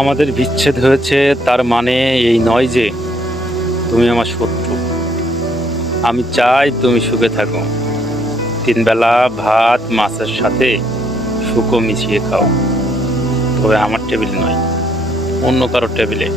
আমাদের বিচ্ছেদ হয়েছে তার মানে এই নয় যে তুমি আমার শত্রু। আমি চাই তুমি সুখে থাকো, তিনবেলা ভাত মাছের সাথে সুখও মিশিয়ে খাও, তবে আমার টেবিলে নয়, অন্য কারো টেবিলে।